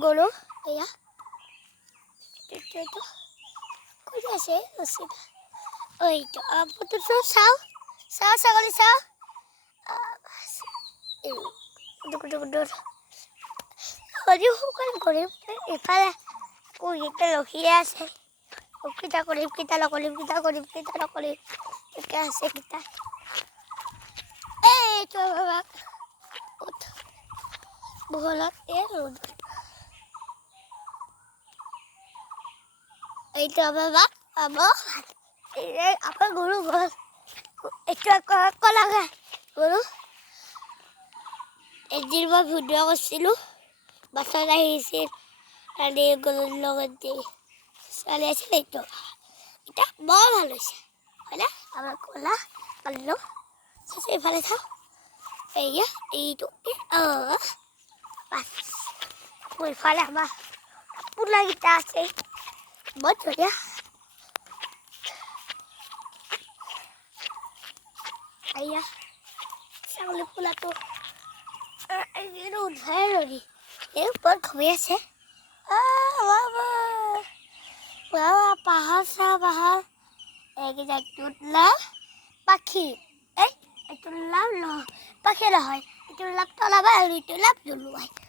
গৰু এয়া এইটো কৰি আছে ৰচিদা এইটো ফটোটো চাওঁ ছাগলী চাওঁ ছাগলী শুকান কৰিম ইফালে কুকুৰকেইটা ৰখিয়ে আছে কেইটা কৰিম কেইটা নকৰিম ঠিকে আছে কেইটা এইটো বাবা বহলত ৰ'দ এইটো বাবা আমাৰ গৰু গ'ল এইটো কলা গাই গৰু এদিন মই ভিডিঅ' কৰিছিলোঁ বাছত আহিছিল আৰু গৰুৰ লগত দি ছোৱালী আছিল এইটো এতিয়া বৰ ভাল হৈছে হয়নে আমাৰ কলা কালিলো চাইছে ইফালে চাওঁ এয়া এইটো ইফালে আমাৰ পোলাকেইটা আছে বৰ ধুনীয়া এয়া ছাগলী পোলাটো উঠাই ৰ'দি এই ওপৰত ঘূৰি আছে পাহাৰ চাহ পাহাৰ এইকেইটা লাভ পাখি এইটো লাভ নহয় পাখি নহয় এইটো লাভ তলাবা আৰু এইটো লাভ জ্বলোৱাই